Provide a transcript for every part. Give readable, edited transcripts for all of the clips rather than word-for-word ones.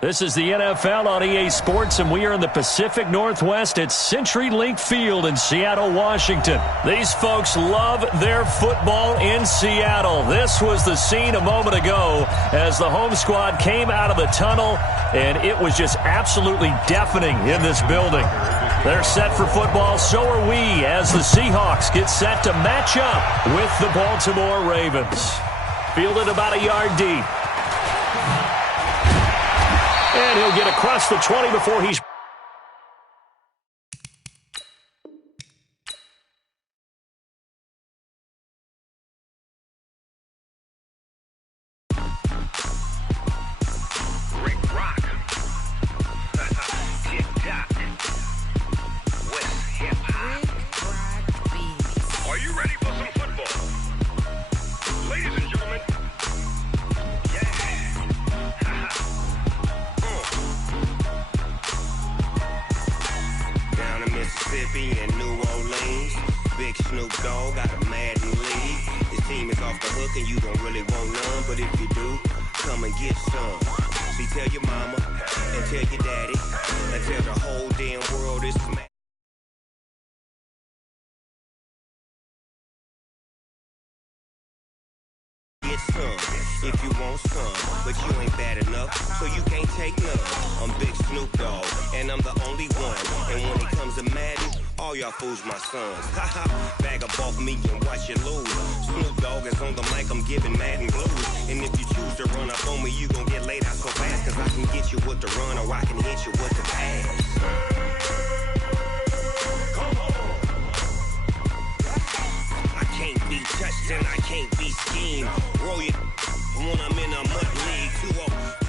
This is the NFL on EA Sports, and we are in the Pacific Northwest at CenturyLink Field in Seattle, Washington. These folks love their football in Seattle. This was the scene a moment ago as the home squad came out of the tunnel, and it was just absolutely deafening in this building. They're set for football, so are we, as the Seahawks get set to match up with the Baltimore Ravens. Fielded about a yard deep. And he'll get across the 20 before he's... And New Orleans, big Snoop Dogg got a Madden league. His team is off the hook and you don't really want none, but if you do, come and get some. See, tell your mama and tell your daddy and tell the whole damn world it's Madden. Get some if you want some, but you ain't bad enough, so you can't take none. I'm Big Snoop Dogg, and I'm the only one. And when it comes to Madden, all y'all fools my sons. Bag up off me and watch you lose. Snoop Dogg is on the mic, I'm giving Madden blues. And if you choose to run up on me, you gon' get laid out so fast, cause I can get you with the run or I can hit you with the pass. I can't be touched and I can't be schemed. Roll you when I'm in a mud league.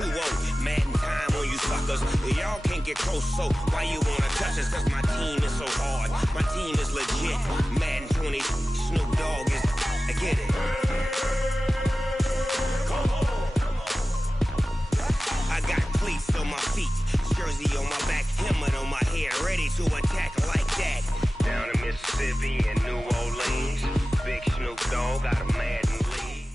2-0, Madden time on you suckers. Y'all can't get close, so why you wanna touch us? Cause my team is so hard. My team is legit. Madden 20, Snoop Dogg is... I get it. I got cleats on my feet, jersey on my back, helmet on my head, ready to attack like that. Down in Mississippi and New Orleans, big Snoop Dogg got a Madden league.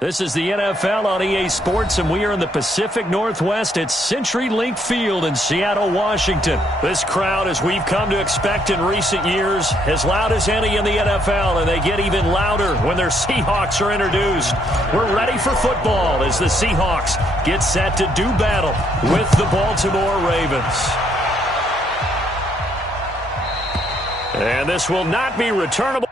This is the NFL on EA Sports, and we are in the Pacific Northwest at CenturyLink Field in Seattle, Washington. This crowd, as we've come to expect in recent years, as loud as any in the NFL, and they get even louder when their Seahawks are introduced. We're ready for football as the Seahawks get set to do battle with the Baltimore Ravens. And this will not be returnable.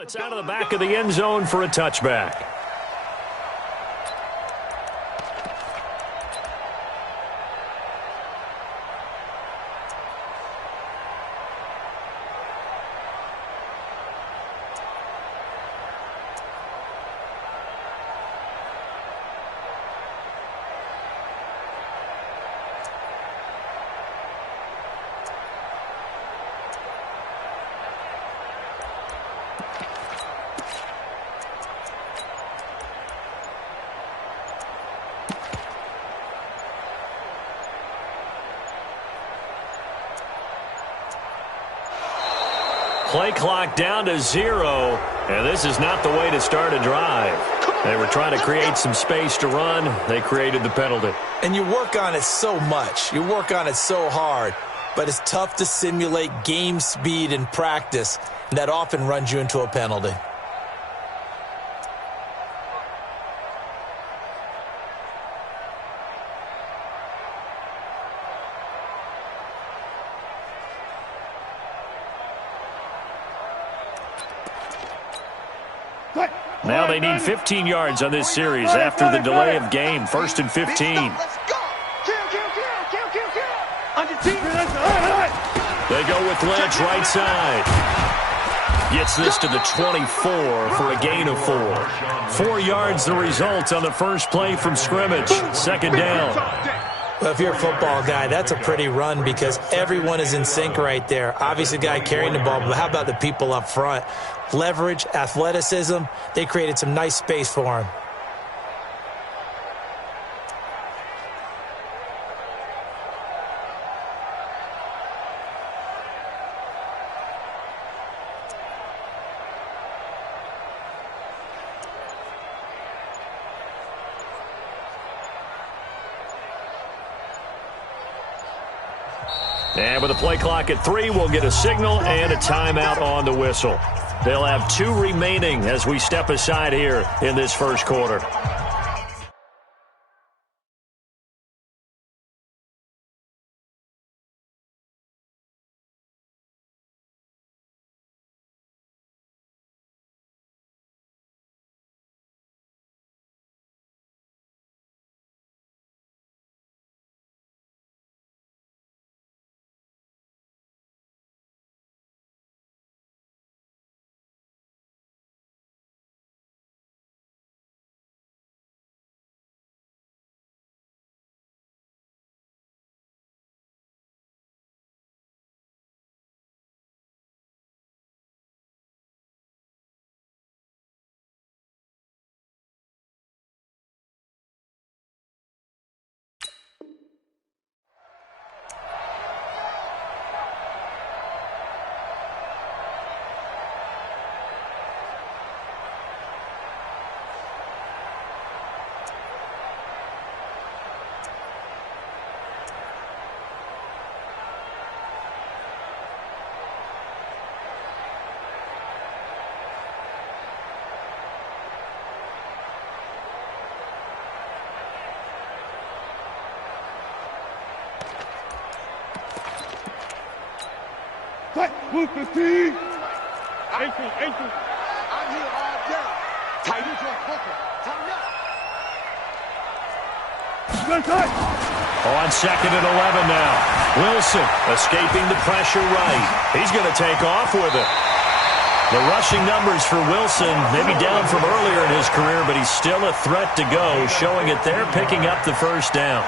It's out of the back of the end zone for a touchback. Play clock down to 0, and this is not the way to start a drive. They were trying to create some space to run. They created the penalty. And you work on it so much. You work on it so hard. But it's tough to simulate game speed in practice. And that often runs you into a penalty. Now they need 15 yards on this series after the delay of game. 1st and 15. They go with Lynch right side. Gets this to the 24 for a gain of 4. 4 yards the result on the first play from scrimmage. 2nd down. Well, if you're a football guy, that's a pretty run because everyone is in sync right there. Obviously, the guy carrying the ball, but how about the people up front? Leverage, athleticism, they created some nice space for him. And with a play clock at 3, we'll get a signal and a timeout on the whistle. They'll have 2 remaining as we step aside here in this first quarter. Move 15. 18. I'm here all day. Tight into a hooker. Tighten up. On 2nd and 11 now. Wilson escaping the pressure right. He's going to take off with it. The rushing numbers for Wilson, maybe down from earlier in his career, but he's still a threat to go, showing it there, picking up the first down.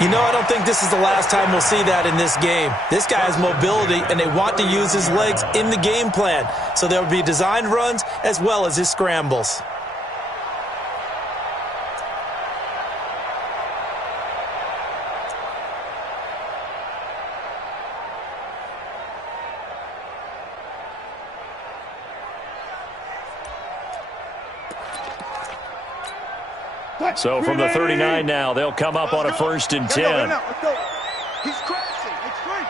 You know, I don't think this is the last time we'll see that in this game. This guy has mobility, and they want to use his legs in the game plan. So there will be designed runs as well as his scrambles. So from the 39 now, they'll come up on a 1st and 10. He's crashing. It's free.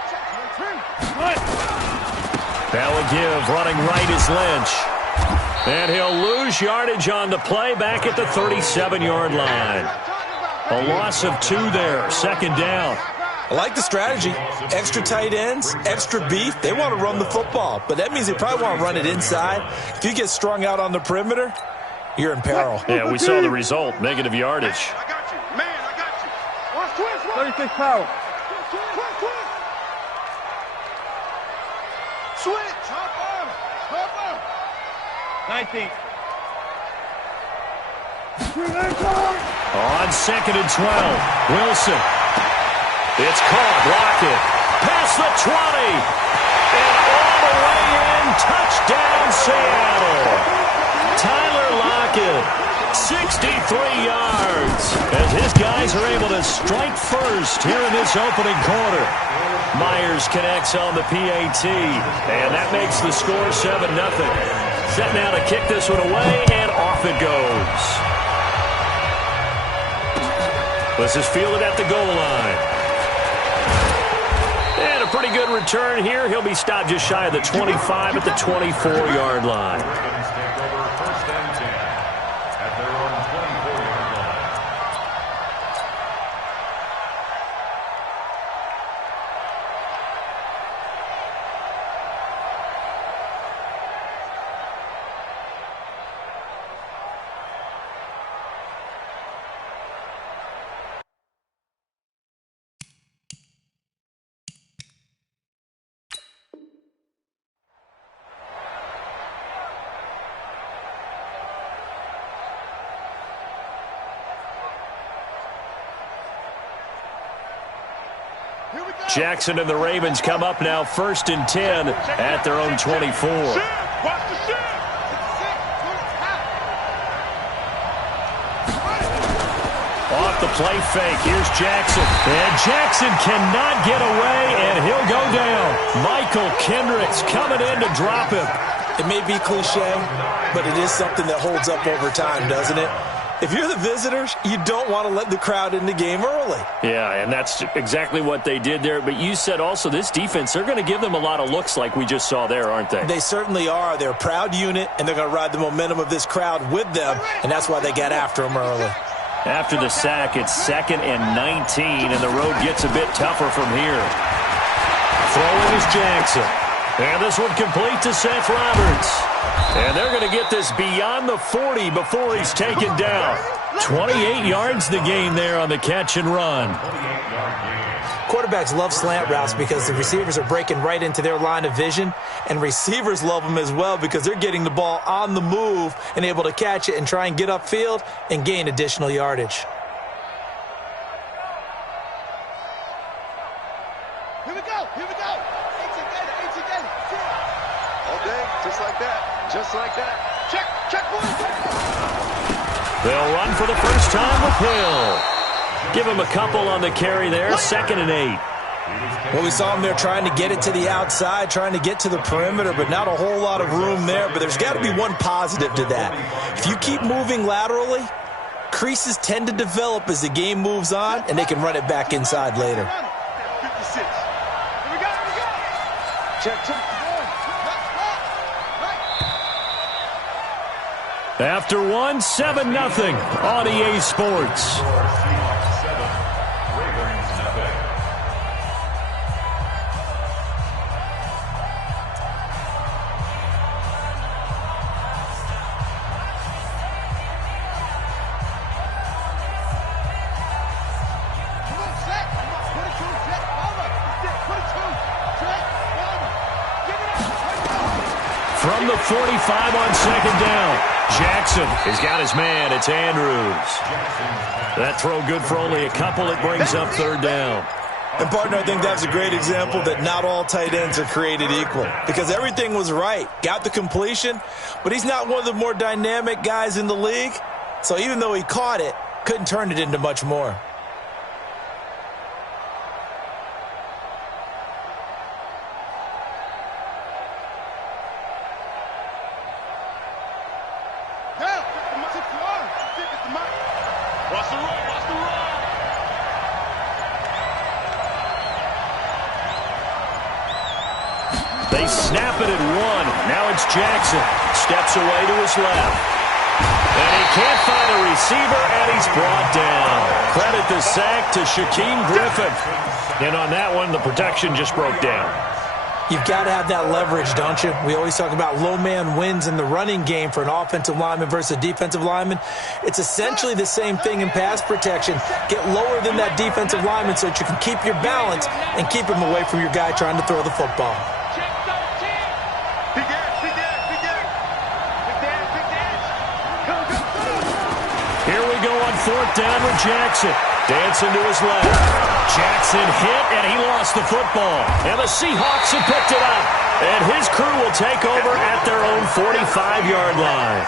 That would give running right is Lynch. And he'll lose yardage on the play back at the 37-yard line. A loss of 2 there, 2nd down. I like the strategy. Extra tight ends, extra beef. They want to run the football, but that means they probably want to run it inside. If you get strung out on the perimeter, you're in peril. Yeah, we saw the result. Negative yardage. I got you. Man, I got you. Watch twist. 36 power. Switch. Hop on. 19. On 2nd and 12. Wilson. It's caught. Lockett. Past the 20. And all the way in. Touchdown, Seattle. Tyler Lockett, 63 yards, as his guys are able to strike first here in this opening quarter. Myers connects on the PAT, and that makes the score 7-0. Set now to kick this one away, and off it goes. This is fielded at the goal line. And a pretty good return here. He'll be stopped just shy of the 25 at the 24-yard line. Jackson and the Ravens come up now 1st and 10 at their own 24. Off the play fake, here's Jackson. And Jackson cannot get away, and he'll go down. Michael Kendricks coming in to drop him. It may be cliche, but it is something that holds up over time, doesn't it? If you're the visitors, you don't want to let the crowd in the game early. Yeah, and that's exactly what they did there. But you said also this defense, they're going to give them a lot of looks like we just saw there, aren't they? They certainly are. They're a proud unit, and they're going to ride the momentum of this crowd with them, and that's why they get after them early. After the sack, it's 2nd and 19, and the road gets a bit tougher from here. Throwing is Jackson. And this one complete to Seth Roberts. And they're going to get this beyond the 40 before he's taken down. 28 yards the gain there on the catch and run. Quarterbacks love slant routes because the receivers are breaking right into their line of vision, and receivers love them as well because they're getting the ball on the move and able to catch it and try and get upfield and gain additional yardage. Here we go. All day, just like that. Just like that. Check, one. They'll run for the first time with Hill. Give him a couple on the carry there, 2nd and 8. Well, we saw him there trying to get it to the outside, trying to get to the perimeter, but not a whole lot of room there. But there's got to be one positive to that. If you keep moving laterally, creases tend to develop as the game moves on, and they can run it back inside later. 56. Here we go. Check. After one, 7-0 on EA Sports. From the 45 on 2nd down. Jackson has got his man. It's Andrews. That throw good for only a couple. It brings up 3rd down. And, partner, I think that's a great example that not all tight ends are created equal because everything was right. Got the completion, but he's not one of the more dynamic guys in the league. So even though he caught it, couldn't turn it into much more. They snap it at 1. Now it's Jackson. Steps away to his left. And he can't find a receiver, and he's brought down. Credit the sack to Shaquem Griffin. And on that one, the protection just broke down. You've got to have that leverage, don't you? We always talk about low man wins in the running game for an offensive lineman versus a defensive lineman. It's essentially the same thing in pass protection. Get lower than that defensive lineman so that you can keep your balance and keep him away from your guy trying to throw the football. Here we go on 4th down with Jackson. Dancing to his left. Jackson hit, and he lost the football. And the Seahawks have picked it up. And his crew will take over at their own 45-yard line.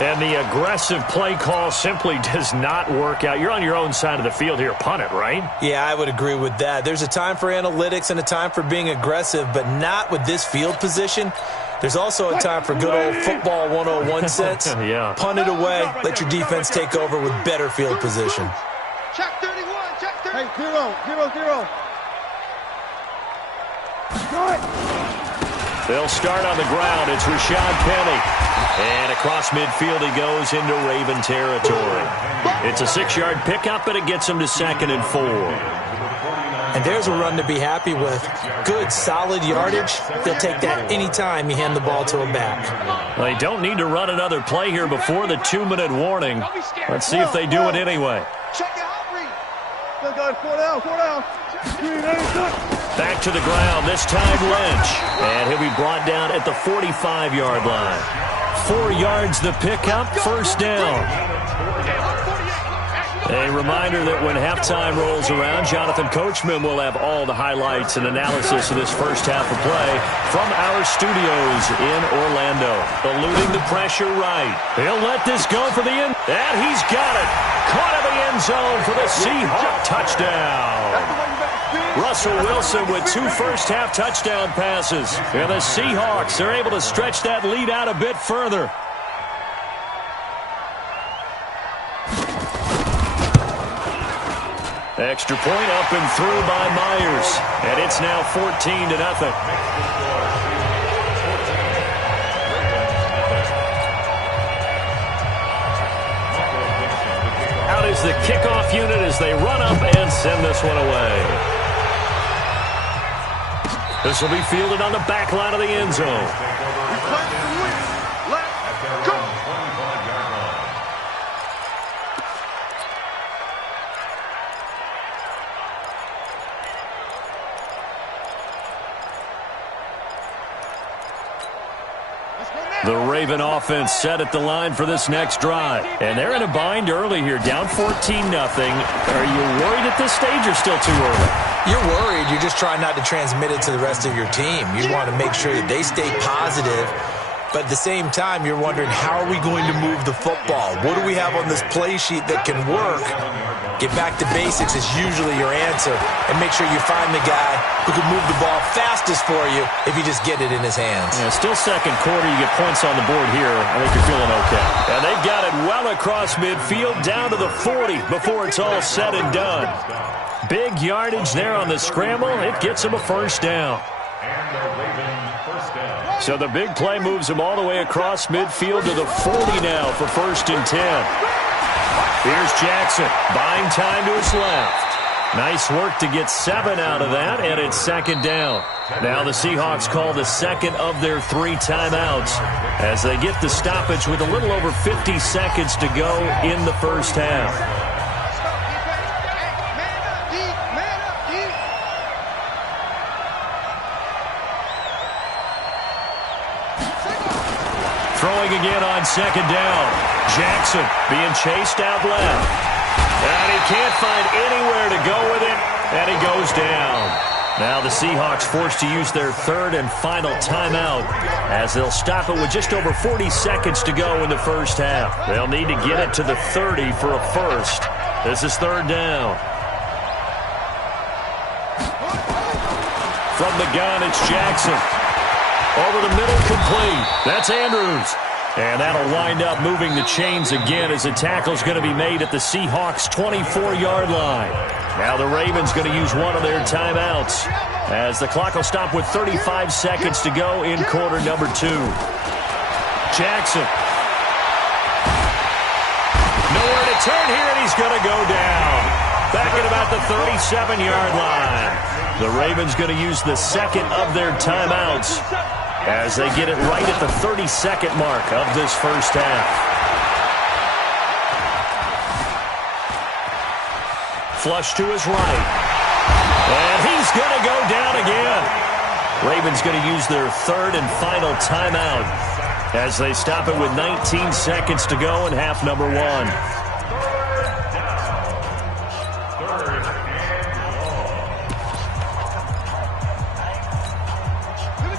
And the aggressive play call simply does not work out. You're on your own side of the field here. Punt it, right? Yeah, I would agree with that. There's a time for analytics and a time for being aggressive, but not with this field position. There's also a time for good old football 101 sense. Yeah. Punt it away. Let your defense take over with better field position. Check 31. Hey, 0. They'll start on the ground. It's Rashad Penny. And across midfield he goes into Raven territory. It's a 6-yard pickup, and it gets him to 2nd and 4. And there's a run to be happy with. Good, solid yardage. They'll take that anytime you hand the ball to a back. They don't need to run another play here before the 2-minute warning. Let's see if they do it anyway. Check it out, Reed. Still got 4 down. Back to the ground, this time Lynch. And he'll be brought down at the 45-yard line. 4 yards the pickup, 1st down. A reminder that when halftime rolls around, Jonathan Coachman will have all the highlights and analysis of this first half of play from our studios in Orlando. Eluding the pressure right. He'll let this go for the end. And he's got it. Caught in the end zone for the Seahawk touchdown. Russell Wilson with 2 first-half touchdown passes. And the Seahawks are able to stretch that lead out a bit further. Extra point up and through by Myers. And it's now 14-0. Out is the kickoff unit as they run up and send this one away. This will be fielded on the back line of the end zone. The Raven offense set at the line for this next drive. And they're in a bind early here, down 14-0. Are you worried at this stage or still too early? You're worried. You're just trying not to transmit it to the rest of your team. You want to make sure that they stay positive. But at the same time, you're wondering, how are we going to move the football? What do we have on this play sheet that can work? Get back to basics is usually your answer. And make sure you find the guy who can move the ball fastest for you if you just get it in his hands. Yeah, still second quarter. You get points on the board here. I think you're feeling okay. And they've got it well across midfield, down to the 40 before it's all said and done. Big yardage there on the scramble. It gets them a first down. So the big play moves him all the way across midfield to the 40 now for 1st and 10. Here's Jackson, buying time to his left. Nice work to get 7 out of that, and it's 2nd down. Now the Seahawks call the second of their 3 timeouts as they get the stoppage with a little over 50 seconds to go in the first half. Throwing again on 2nd down. Jackson being chased out left. And he can't find anywhere to go with it, and he goes down. Now the Seahawks forced to use their 3rd and final timeout as they'll stop it with just over 40 seconds to go in the first half. They'll need to get it to the 30 for a first. This is 3rd down. From the gun, it's Jackson. Over the middle, complete. That's Andrews. And that'll wind up moving the chains again as the tackle's going to be made at the Seahawks' 24-yard line. Now the Ravens going to use one of their timeouts as the clock will stop with 35 seconds to go in quarter number 2. Jackson. Nowhere to turn here, and he's going to go down. Back at about the 37-yard line. The Ravens going to use the second of their timeouts as they get it right at the 32nd mark of this first half. Flush to his right. And he's going to go down again. Ravens going to use their 3rd and final timeout as they stop it with 19 seconds to go in half number 1.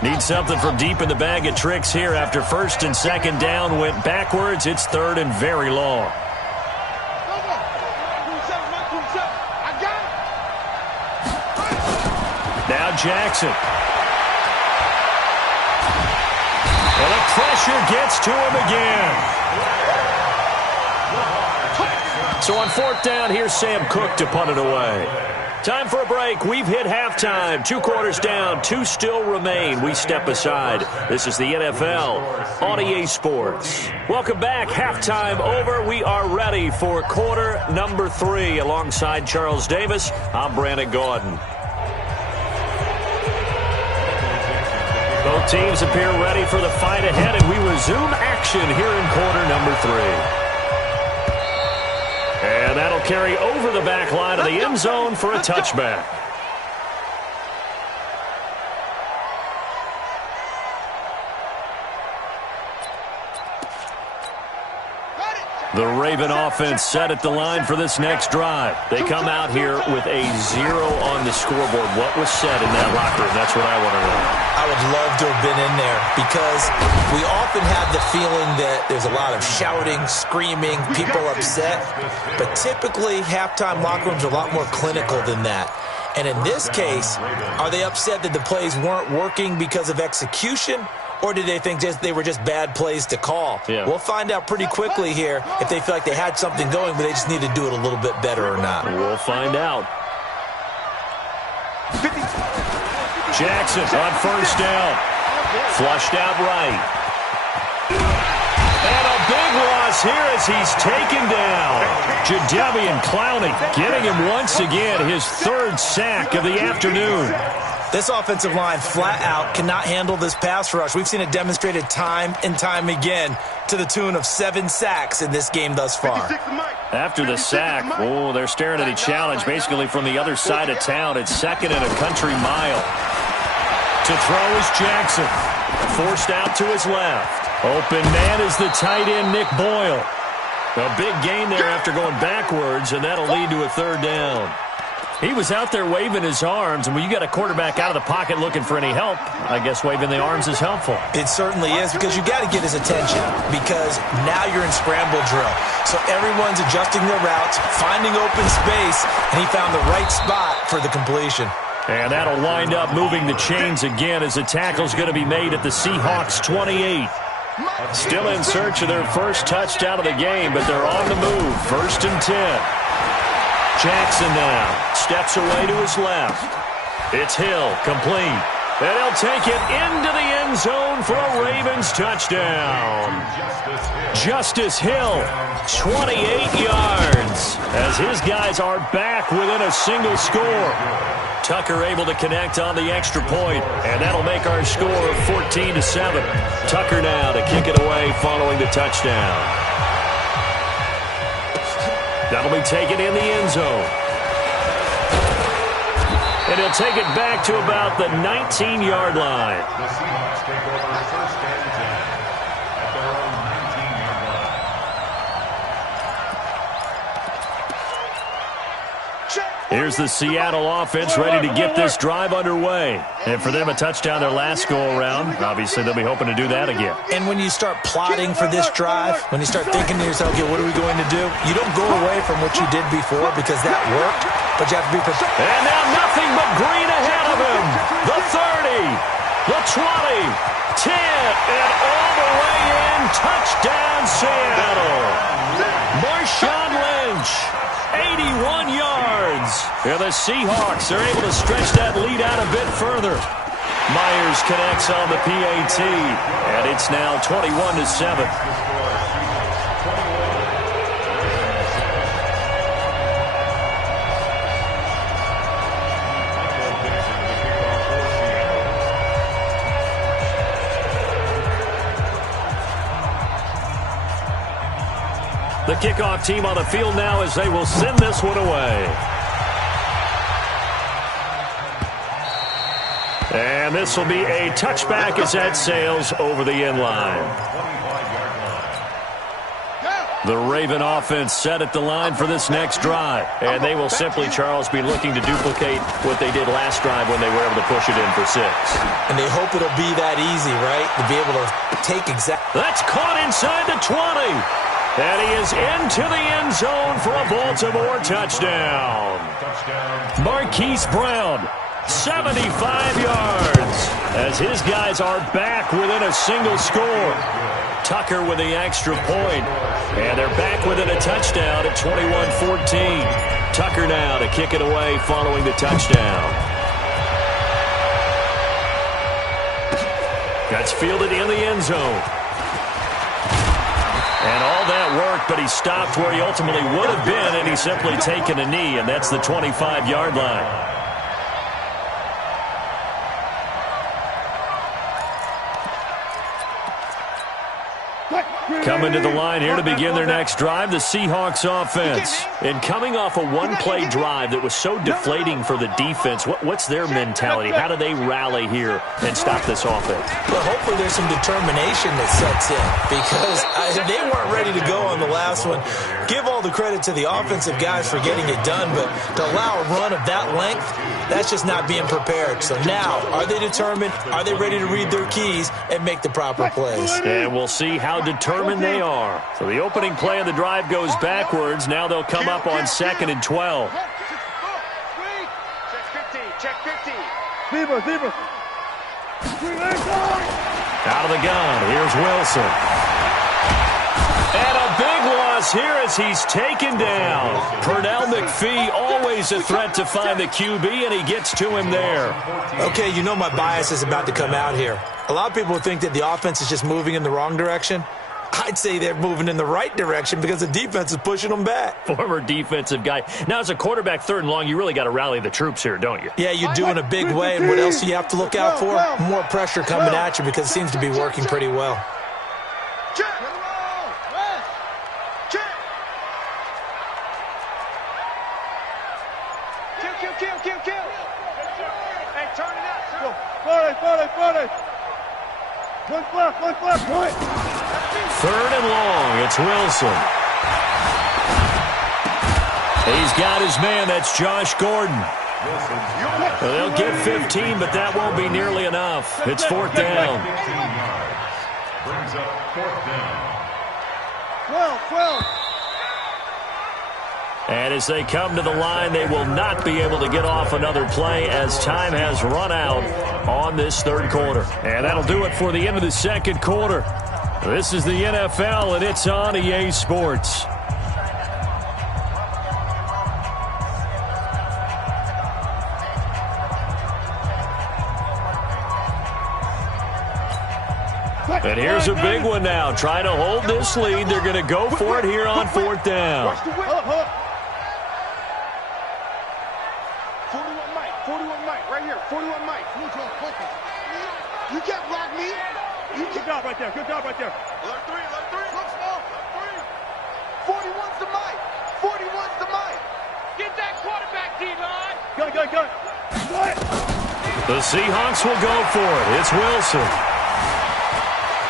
Need something from deep in the bag of tricks here after 1st and 2nd down went backwards. It's 3rd and very long. Now Jackson. And the pressure gets to him again. So on 4th down, here's Sam Cook to punt it away. Time for a break. We've hit halftime. 2 quarters down. 2 still remain. We step aside. This is the NFL on EA Sports. Welcome back. Halftime over. We are ready for quarter number 3. Alongside Charles Davis, I'm Brandon Gordon. Both teams appear ready for the fight ahead, and we resume action here in quarter number 3. And that'll carry over the back line of the end zone for a touchback. The Raven offense set at the line for this next drive. They come out here with a 0 on the scoreboard. What was said in that locker room? That's what I want to know. I would love to have been in there because we often have the feeling that there's a lot of shouting, screaming, people upset. But typically, halftime locker rooms are a lot more clinical than that. And in this case, are they upset that the plays weren't working because of execution? Or did they think they were just bad plays to call? Yeah. We'll find out pretty quickly here if they feel like they had something going, but they just need to do it a little bit better or not. We'll find out. Jackson on first down. Flushed out right. And a big loss here as he's taken down. Jadeveon Clowney getting him once again his third sack of the afternoon. This offensive line flat out cannot handle this pass rush. We've seen it demonstrated time and time again to the tune of 7 sacks in this game thus far. After the sack, they're staring at a challenge basically from the other side of town. It's second and a country mile. To throw is Jackson. Forced out to his left. Open man is the tight end, Nick Boyle. A big gain there after going backwards, and that'll lead to a third down. He was out there waving his arms, and when you got a quarterback out of the pocket looking for any help, I guess waving the arms is helpful. It certainly is, because you got to get his attention, because now you're in scramble drill. So everyone's adjusting their routes, finding open space, and he found the right spot for the completion. And that'll wind up moving the chains again as the tackle's going to be made at the Seahawks 28. Still in search of their first touchdown of the game, but they're on the move. 1st and 10. Jackson now steps away to his left. It's Hill, complete. And he'll take it into the end zone for a Ravens touchdown. Justice Hill, 28 yards, as his guys are back within a single score. Tucker able to connect on the extra point, and that'll make our score 14-7. Tucker now to kick it away following the touchdown. That'll be taken in the end zone. And he'll take it back to about the 19-yard line. The Seahawks take over first and 10 at their own 19-yard line. Here's the Seattle offense ready to get this drive underway. And for them, a touchdown their last go-around. Obviously, they'll be hoping to do that again. And when you start plotting for this drive, when you start thinking to yourself, okay, what are we going to do? You don't go away from what you did before because that worked, but you have to be prepared. And now nothing but green ahead of him. The 30, the 20, 10, and all the way in. Touchdown, Seattle. Marshawn Lynch. 81 yards. And the Seahawks are able to stretch that lead out a bit further. Myers connects on the PAT, and it's now 21-7. The kickoff team on the field now as they will send this one away. And this will be a touchback as that sails over the end line. The Raven offense set at the line for this next drive. And they will simply, Charles, be looking to duplicate what they did last drive when they were able to push it in for 6. And they hope it'll be that easy, right? To be able to take That's caught inside the 20. And he is into the end zone for a Baltimore touchdown. Marquise Brown, 75 yards, as his guys are back within a single score. Tucker with the extra point, and they're back within a touchdown at 21-14. Tucker now to kick it away following the touchdown. That's fielded in the end zone. And all that worked, but he stopped where he ultimately would have been, and he's simply taken a knee, and that's the 25-yard line. Coming to the line here to begin their next drive, the Seahawks offense. And coming off a one-play drive that was so deflating for the defense, what's their mentality? How do they rally here and stop this offense? Well, hopefully there's some determination that sets in because they weren't ready to go on the last one. Give all the credit to the offensive guys for getting it done, but to allow a run of that length, that's just not being prepared. So now, are they determined? Are they ready to read their keys and make the proper plays? And we'll see how determined they are. So the opening play of the drive goes backwards. Now they'll come up on 2nd and 12. Check 15, check 15. Zebra. Out of the gun, here's Wilson. And a big loss here as he's taken down. Pernell McPhee, always a threat to find the QB, and he gets to him there. Okay, you know my bias is about to come out here. A lot of people think that the offense is just moving in the wrong direction. I'd say they're moving in the right direction because the defense is pushing them back. Former defensive guy. Now, as a quarterback, 3rd and long, you really got to rally the troops here, don't you? Yeah, you do in a big way. And what else do you have to look out for? More pressure coming at you because it seems to be working pretty well. Kill. Hey, turn it out. 40. One flat, point. 3rd and long, it's Wilson. He's got his man, that's Josh Gordon. Well, they'll get 15, but that won't be nearly enough. It's 4th down. Brings up 4th down. 12. And as they come to the line, they will not be able to get off another play as time has run out on this 3rd quarter. And that'll do it for the end of the 2nd quarter. This is the NFL, and it's on EA Sports. And here's a big one now. Trying to hold this lead. They're going to go for it here on 4th down. 41 Mike, right here. 41 Mike. You can't block me. Good job right there. Alert 3. Look small. 41's the Mike. 41's the Mike. Get that quarterback, D-line. Go. The Seahawks will go for it. It's Wilson.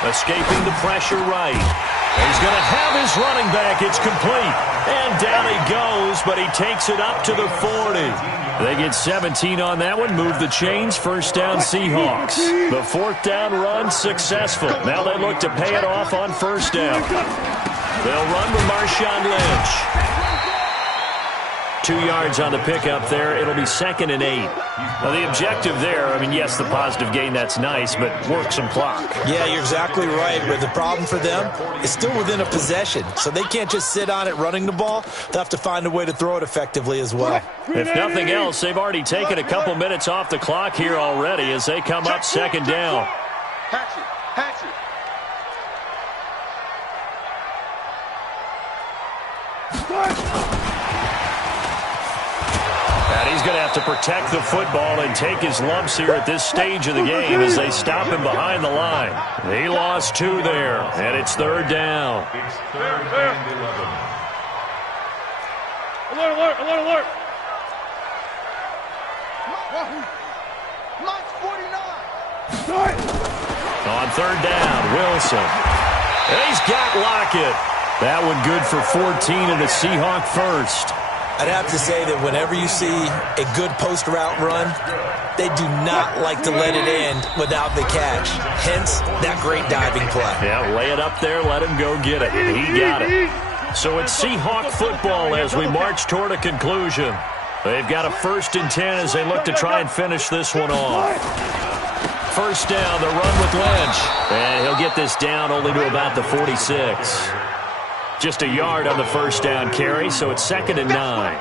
Escaping the pressure right. He's going to have his running back. It's complete. And down he goes, but he takes it up to the 40. They get 17 on that one. Move the chains. 1st down Seahawks. The 4th down run successful. Now they look to pay it off on 1st down. They'll run with Marshawn Lynch. 2 yards on the pickup there. It'll be 2nd and 8. Now, the objective there, I mean, yes, the positive gain, that's nice, but work some clock. Yeah, you're exactly right. But the problem for them is still within a possession. So they can't just sit on it running the ball. They'll have to find a way to throw it effectively as well. If nothing else, they've already taken a couple minutes off the clock here already as they come up 2nd down. Hatchet. And he's going to have to protect the football and take his lumps here at this stage of the game as they stop him behind the line. He lost 2 there, and it's 3rd down. It's 3rd and 11. Alert. Mike's 49. On 3rd down, Wilson. And he's got Lockett. That one good for 14 and a Seahawk first. I'd have to say that whenever you see a good post route run, they do not like to let it end without the catch. Hence, that great diving play. Yeah, lay it up there, let him go get it. He got it. So it's Seahawk football as we march toward a conclusion. They've got a 1st and 10 as they look to try and finish this one off. 1st down, the run with Lynch. And he'll get this down only to about the 46. Just a yard on the 1st down carry, so it's 2nd and 9.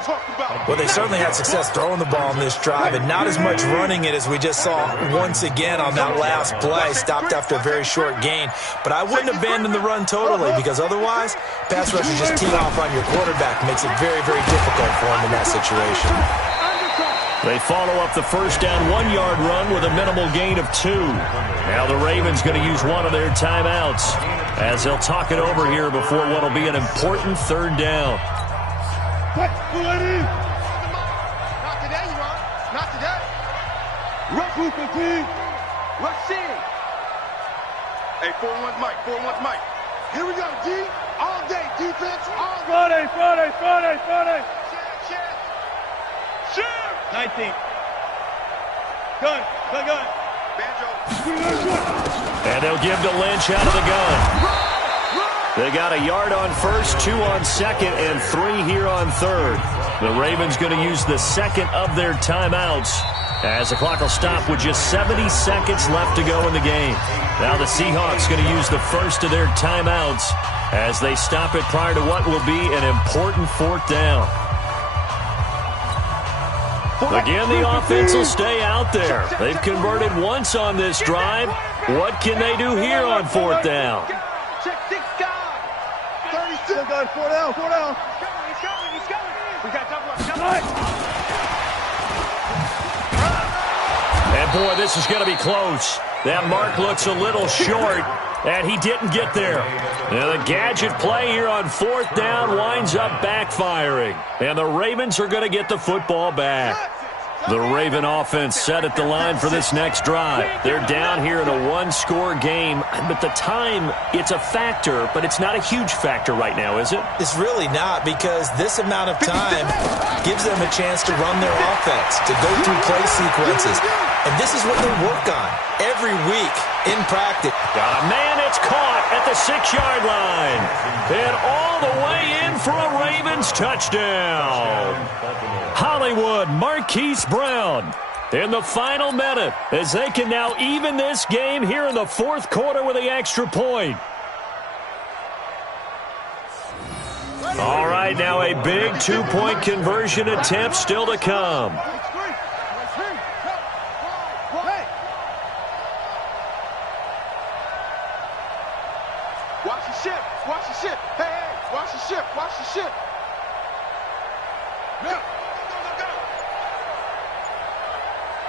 Well, they certainly had success throwing the ball on this drive, and not as much running it as we just saw once again on that last play. Stopped after a very short gain. But I wouldn't abandon the run totally, because otherwise, pass rushers just tee off on your quarterback. Makes it very, very difficult for him in that situation. They follow up the 1st down 1-yard run with a minimal gain of 2. Now the Ravens going to use one of their timeouts as they'll talk it over here before what will be an important 3rd down. Not today, Ron. Not today. Rush in. Hey, 4-1's Mike. Here we go, D. All day, defense. All day. Friday. Shit. 19. Gun. Banjo. And they'll give to Lynch out of the gun. They got a yard on 1st, 2 on 2nd, and 3 here on 3rd. The Ravens going to use the 2nd of their timeouts as the clock will stop with just 70 seconds left to go in the game. Now the Seahawks going to use the first of their timeouts as they stop it prior to what will be an important fourth down. Again, the offense will stay out there. They've converted once on this drive. What can they do here on fourth down? Check 6 guys. 36. Still got 4 down. 4 down. He's coming. We got double. And boy, this is going to be close. That mark looks a little short, and he didn't get there. Now the gadget play here on fourth down winds up backfiring, and the Ravens are going to get the football back. The Raven offense set at the line for this next drive. They're down here in a one-score game, but the time, it's a factor, but it's not a huge factor right now, is it? It's really not, because this amount of time gives them a chance to run their offense, to go through play sequences. And this is what they work on every week in practice. Got a man, it's caught at the 6-yard line. And all the way in for a Ravens touchdown. Hollywood, Marquise Brown in the final minute as they can now even this game here in the fourth quarter with the extra point. All right, now a big 2-point conversion attempt still to come. Watch the ship. Watch the ship. Hey, watch the ship. Watch the ship. Go.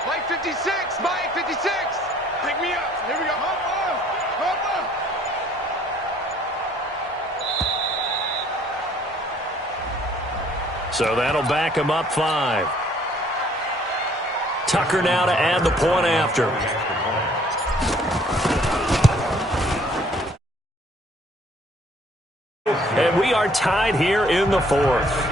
Mike 56. Mike 56. Pick me up. Here we go. Hop on. So that'll back him up 5. Tucker now to add the point after. And we are tied here in the fourth.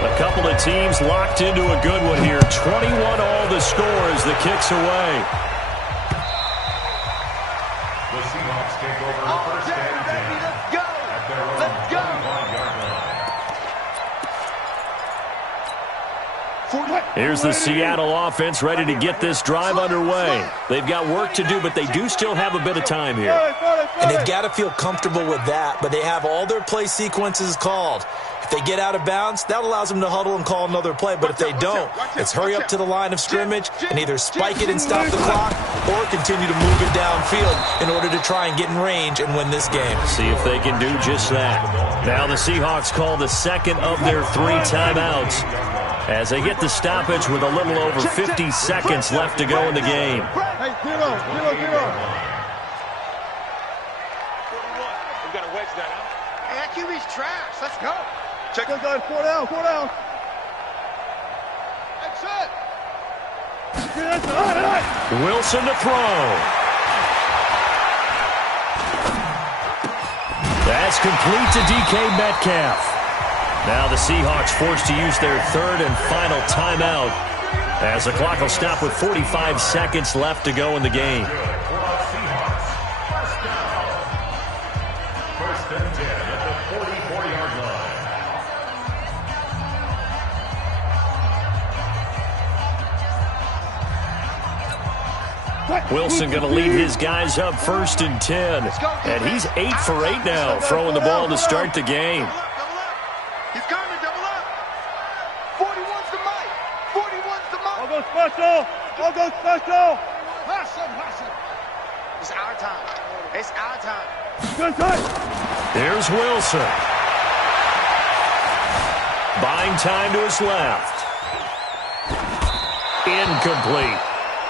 A couple of teams locked into a good one here. 21 all the score as the kick's away. The Seahawks take over first and 10. Let's go. At their own 25-yard line. Here's the Seattle offense ready to get this drive underway. They've got work to do, but they do still have a bit of time here. And they've got to feel comfortable with that, but they have all their play sequences called. If they get out of bounds, that allows them to huddle and call another play. But if they don't, it's hurry up to the line of scrimmage and either spike it and stop the clock or continue to move it downfield in order to try and get in range and win this game. See if they can do just that. Now the Seahawks call the second of their 3 timeouts as they get the stoppage with a little over 50 seconds left to go in the game. Hey, get on. We got to wedge that out. Hey, that QB's trash. Let's go. Check those guys. 4 down. That's it. Wilson to throw. That's complete to DK Metcalf. Now the Seahawks forced to use their third and final timeout as the clock will stop with 45 seconds left to go in the game. First and 10 at the 44-yard line. Wilson going to lead his guys up 1st and 10. And he's 8 for 8 now, throwing the ball to start the game. He's coming. Double up. 41's the mic. 41's the mic. I'll go special. Hustle. It's our time. Here's Wilson. Buying time to his left. Incomplete.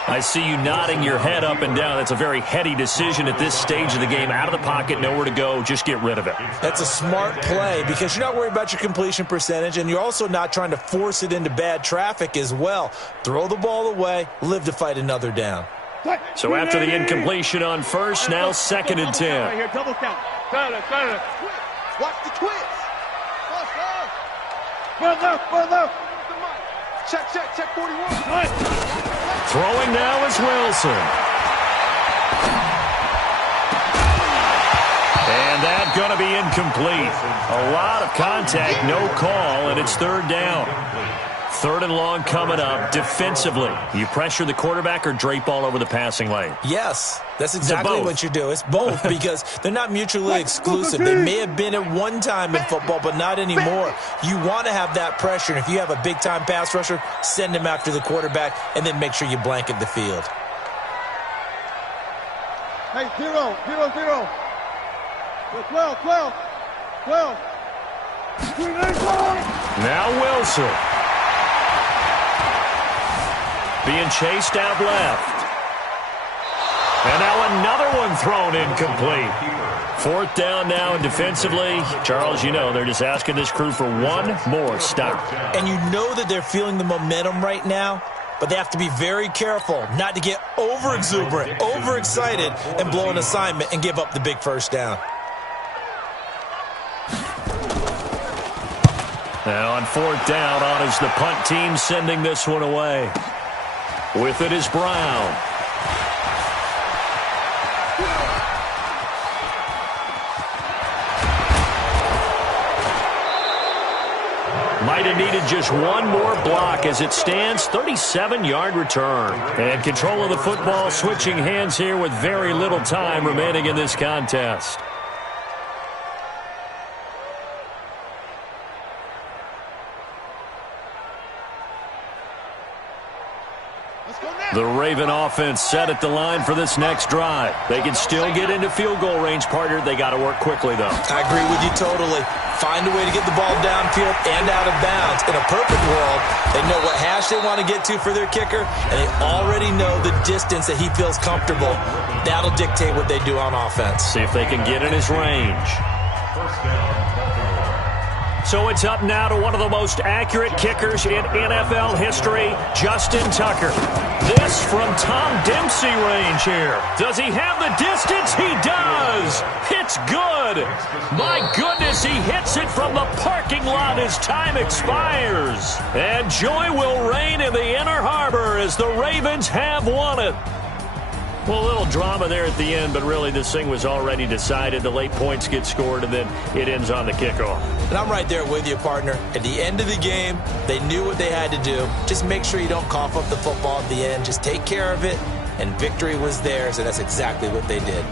I see you nodding your head up and down. That's a very heady decision at this stage of the game. Out of the pocket, nowhere to go. Just get rid of it. That's a smart play because you're not worried about your completion percentage, and you're also not trying to force it into bad traffic as well. Throw the ball away, live to fight another down. So after the incompletion on first, now 2nd and 10. Right here, double count. Got it. Watch the twist. Run left. Check 41. Throwing now is Wilson. And that going to be incomplete. A lot of contact, no call, and it's third down. Third and long coming up. Defensively, you pressure the quarterback or drape all over the passing lane? Yes, that's exactly what you do. It's both because they're not mutually exclusive. They may have been at one time in football, but not anymore. You want to have that pressure, and if you have a big-time pass rusher, send him after the quarterback, and then make sure you blanket the field. Hey, 0, 0, 0. 12, 12, 12. Now Wilson. Being chased out left. And now another one thrown incomplete. Fourth down now, and defensively, Charles, you know, they're just asking this crew for one more stop. And you know that they're feeling the momentum right now, but they have to be very careful not to get over-exuberant, overexcited, and blow an assignment and give up the big first down. Now on fourth down, on is the punt team sending this one away. With it is Brown. Might have needed just one more block as it stands, 37-yard return. And control of the football switching hands here with very little time remaining in this contest. The Raven offense set at the line for this next drive. They can still get into field goal range, partner. They got to work quickly, though. I agree with you totally. Find a way to get the ball downfield and out of bounds. In a perfect world, they know what hash they want to get to for their kicker, and they already know the distance that he feels comfortable. That'll dictate what they do on offense. See if they can get in his range. First down. So it's up now to one of the most accurate kickers in NFL history, Justin Tucker. This from Tom Dempsey range here. Does he have the distance? He does. It's good. My goodness, he hits it from the parking lot as time expires. And joy will reign in the Inner Harbor as the Ravens have won it. Well, a little drama there at the end, but really this thing was already decided. The late points get scored, and then it ends on the kickoff. And I'm right there with you, partner. At the end of the game, they knew what they had to do. Just make sure you don't cough up the football at the end. Just take care of it, and victory was theirs, and that's exactly what they did.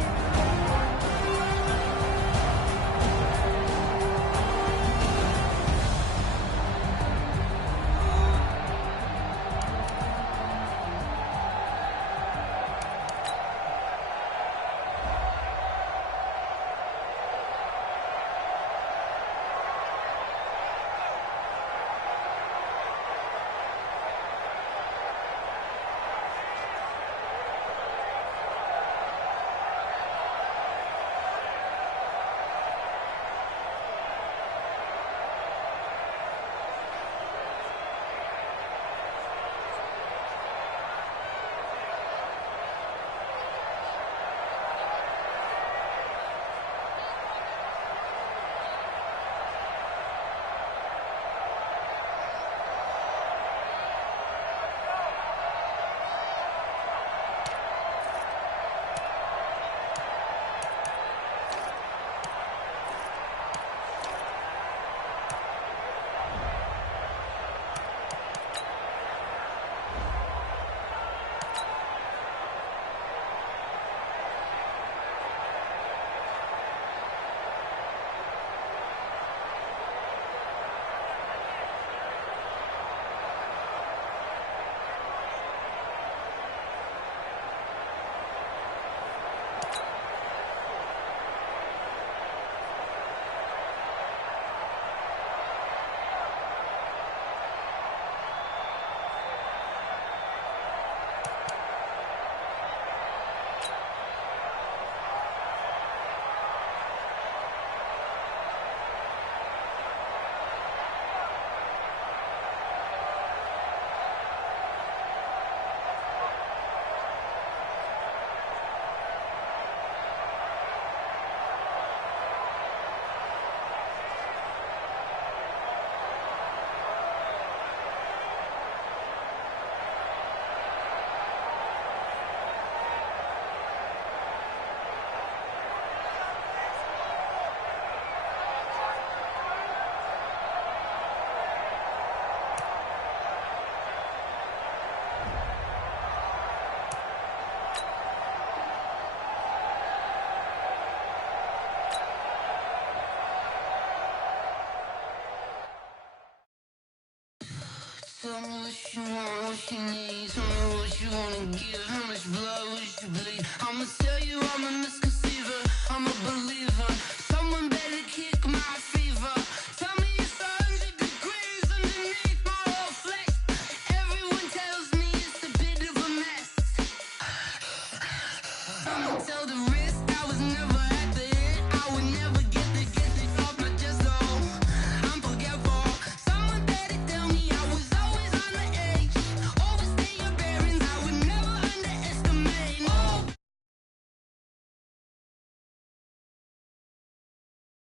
she needs. Tell me what you wanna give her.